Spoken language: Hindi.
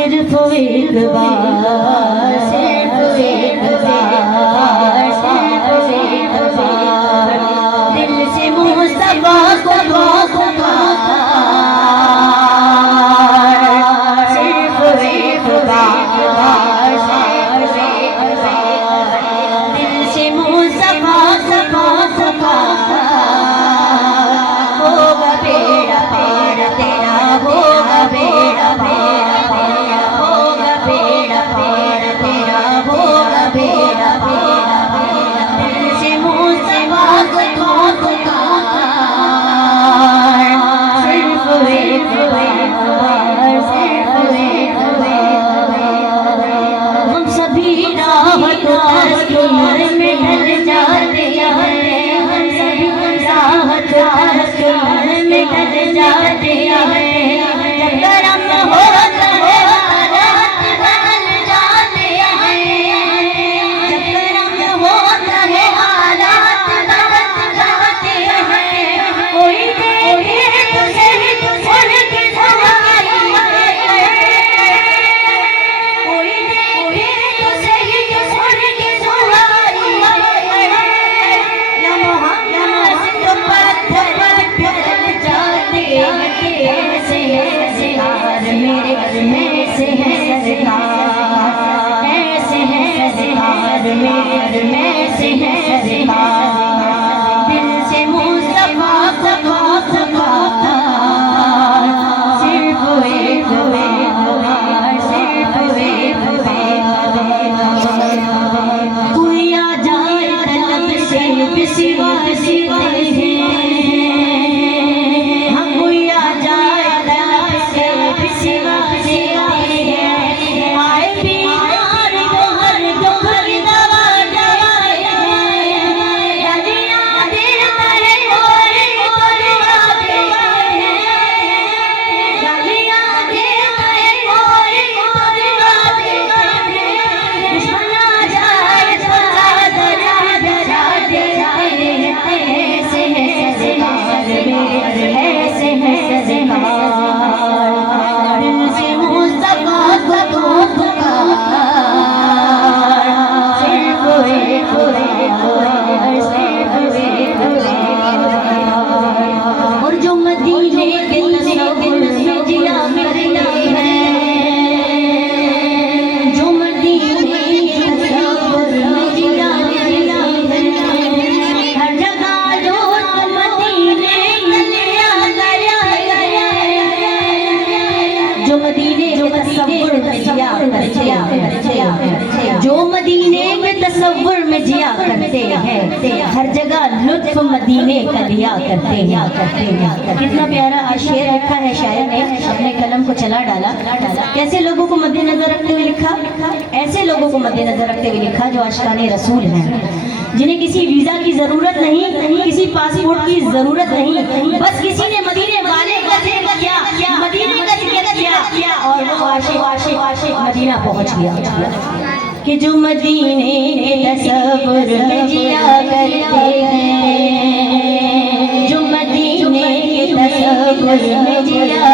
सिर्फ एक बार, सिर्फ एक बार, सिर्फ एक बार दिल से मुस्तफा को पुकार, सिर्फ एक बार, सिर्फ एक बार दिल से मुस्तफा को पुकार। होगा बेड़ा पार तेरा, होगा बेड़ा पार तेरा, होगा बेड़ा पार तेरा, होगा बेड़ा पार दिल से मुस्तफा को पुकार, सिर्फ एक बार, सिर्फ एक बार। हम सभी राहत में ढल जाते हैं, हम सभी राहत में ढल जाते हैं, जब करम होता है हालात बदल जाते हैं, जब करम होता है हालात बदल जाते हैं। कोई देखे तुझे उनकी सवारी, कोई देखे तुझे उनकी सवारी, लम्हा तो पत्थर पिघल जाते हैं। कैसे है सितार मेरे में से है सितार, ऐसे है सितार मेरे में से है सितार दिल से मुस्तफा को पुकार, सिर्फ एक बार, सिर्फ एक बार। कोई आ जाए तलब से बिसवा देते हैं, हम कोई आ जाए तलब से बिसवा देते हैं। आए बीमार को हर दुख की दवा देते हैं, गलियां देता है कोई दुआ देते हैं, गलियां देता है कोई दुआ देते हैं। दुश्मन आ जाए तो दरा दरा देते हैं। ऐसे है सितार मेरे, ऐसे है सितार दिल से मुस्तफा को पुकार, सिर्फ एक बार, सिर्फ एक बार। और जो मदीने के तसव्वुर में जिया करते हैं, जो मदीने के तसव्वुर में जिया करते हैं, हर जगह जो मदीने गलियां गया, जो मदीने के तसव्वुर में जिया करते हैं, जो मदीने के तसव्वुर में जिया करते हैं, हर जगह लुत्फ मदीने का लिया करते हैं। कितना प्यारा शेर लिखा है शायर ने, अपने कलम को चला डाला। कैसे लोगों को मद्देनजर रखते हुए लिखा? ऐसे लोगों को मद्देनजर रखते हुए लिखा जो आशिकाने रसूल हैं, जिन्हें किसी वीजा की जरूरत नहीं, किसी पासपोर्ट की जरूरत नहीं, बस किसी ने मदीने वाले का जिक्र किया, मदीने का जिक्र किया और वो आशिक मदीना पहुंच गया। कि जो मदीने के तसव्वुर में जिया करते हैं, जो मदीने के तसव्वुर में जिया